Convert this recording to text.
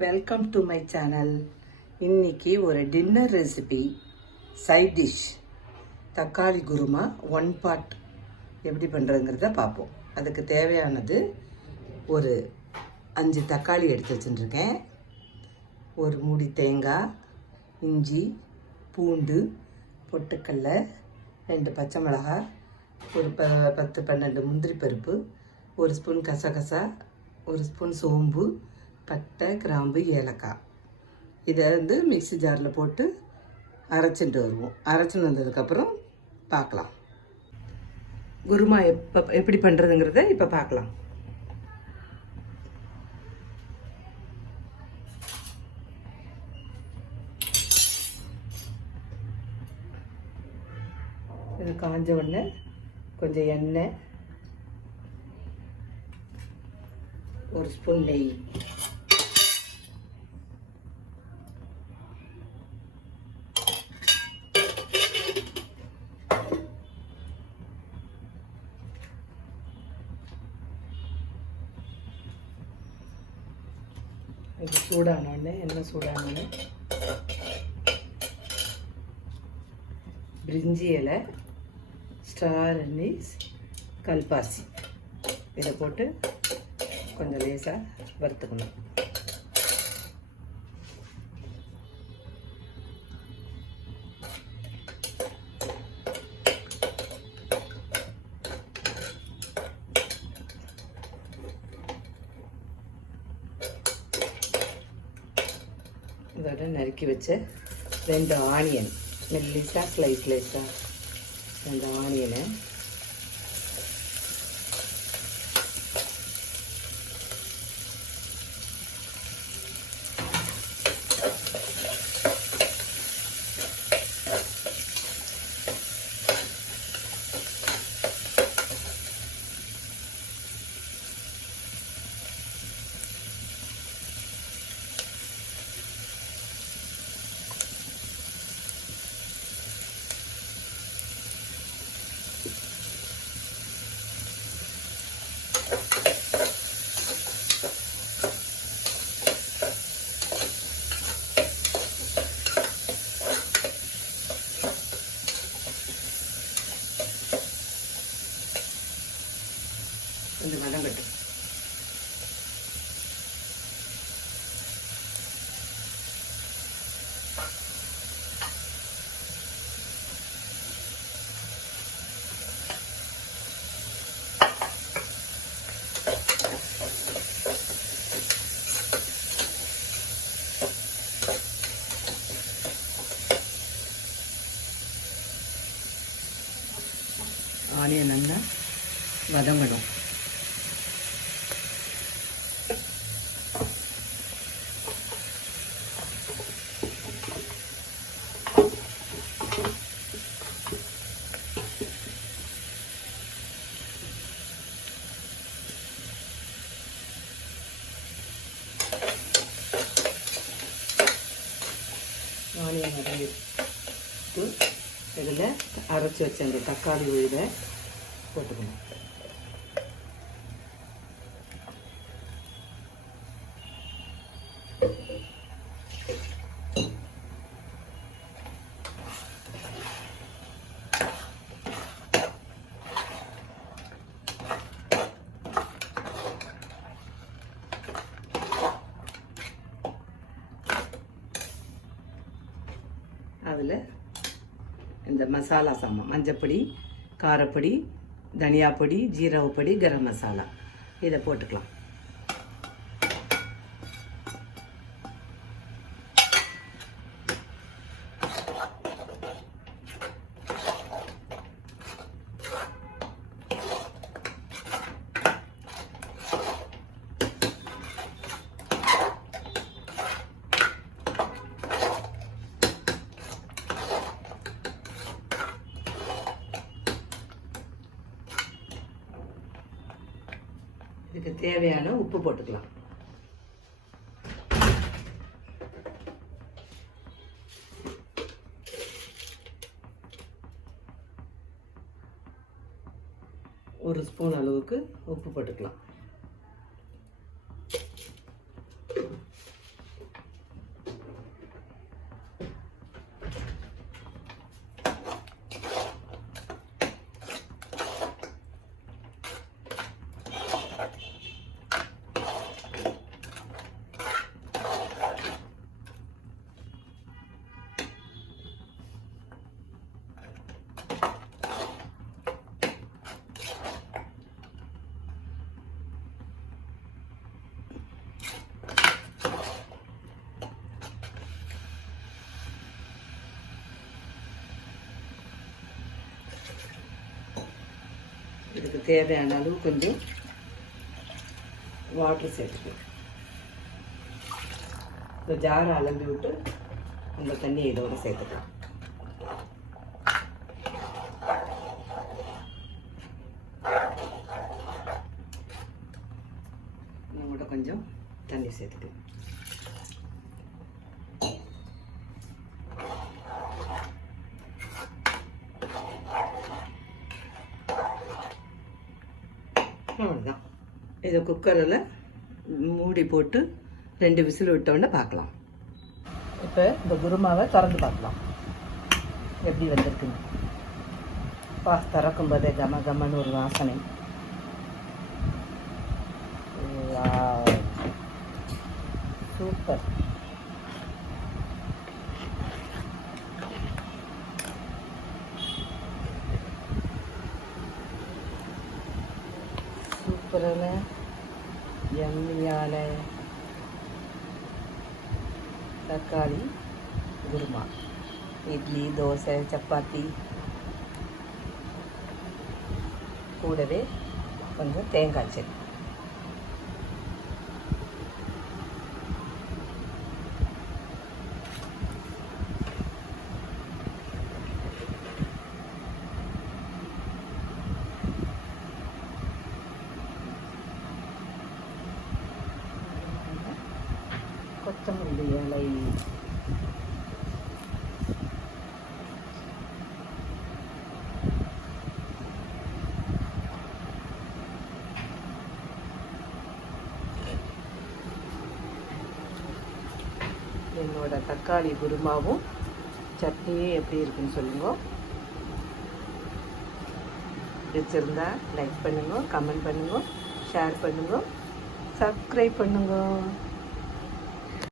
Welcome to my channel. இன்னைக்கு ஒரு dinner recipe, side dish தக்காளி குருமா 1 பார்ட் எப்படி பண்ணுறதுங்கிறத பார்ப்போம். அதுக்கு தேவையானது ஒரு 5 தக்காளி எடுத்து வச்சுட்டுருக்கேன், ஒரு மூடி தேங்காய், இஞ்சி, பூண்டு, பொட்டுக்கடலை, 2 பச்சை மிளகாய், ஒரு 10-12 முந்திரி பருப்பு, ஒரு ஸ்பூன் கசகசா, ஒரு ஸ்பூன் சோம்பு, பட்டை, கிராம்பு, ஏலக்காய். இதை மிக்ஸி ஜாரில் போட்டு அரைச்சிட்டு வருவோம். அரைச்சிட்டு வந்ததுக்கப்புறம் பார்க்கலாம். குருமா எப்படி பண்ணுறதுங்கிறத இப்போ பார்க்கலாம். இது காஞ்ச உடனே கொஞ்சம் எண்ணெய், ஒரு ஸ்பூன் நெய், இது சூடானோடனே, எண்ணெய் சூடானோடனே பிரிஞ்சி இலை, ஸ்டார் அனீஸ், கல்பாசி இதை போட்டு கொஞ்சம் லேசாக வறுத்துக்கணும். இதோட நறுக்கி வச்ச 2 ஆனியன், மெல்லிசாக ஸ்லைஸாக 2 ஆனியனை கொஞ்சம் வதங்கட்டும். ஆனியன் நல்லா வதங்கணும். ஆனியன் வதங்கிட்டு இதில் அரைச்சி வச்ச அந்த தக்காளி விழுதை போட்டுக்கணும். அதில் இந்த மசாலா சாமான், மஞ்சப்பொடி, காரப்பொடி, தனியாப்பொடி, ஜீரகப்பொடி, கரம் மசாலா இதை போட்டுக்கலாம். இதுக்கு தேவையான உப்பு போட்டுக்கலாம். ஒரு ஸ்பூன் அளவுக்கு உப்பு போட்டுக்கலாம். இதுக்கு தேவையான அளவு கொஞ்சம் வாட்டர் சேர்த்துக்கலாம். இந்த ஜாரை அலம்பி விட்டு அந்த தண்ணியை இதோட சேர்த்துக்கலாம். கூட கொஞ்சம் தண்ணி சேர்த்துக்கலாம். அவ்வளோதான். இதை குக்கரில் மூடி போட்டு 2 விசில் விட்டோன்னே பார்க்கலாம். இப்போ இந்த குருமாவை திறந்து பார்க்கலாம் எப்படி வந்திருக்குன்னு. திறக்கும் போதே கம கமன்னு ஒரு வாசனை. சூப்பர். சூப்பரான எம்மியான தக்காளி குருமா. இட்லி, தோசை, சப்பாத்தி கூடவே கொஞ்சம் தேங்காய் சட்னி. கொத்தமல்லி இலை, என்னோட தக்காளி குருமாவும் சட்னியும் எப்படி இருக்குன்னு சொல்லுங்க. பிடிச்சிருந்தா லைக் பண்ணுங்க, கமெண்ட் பண்ணுங்க, ஷேர் பண்ணுங்க, சப்ஸ்கிரைப் பண்ணுங்க.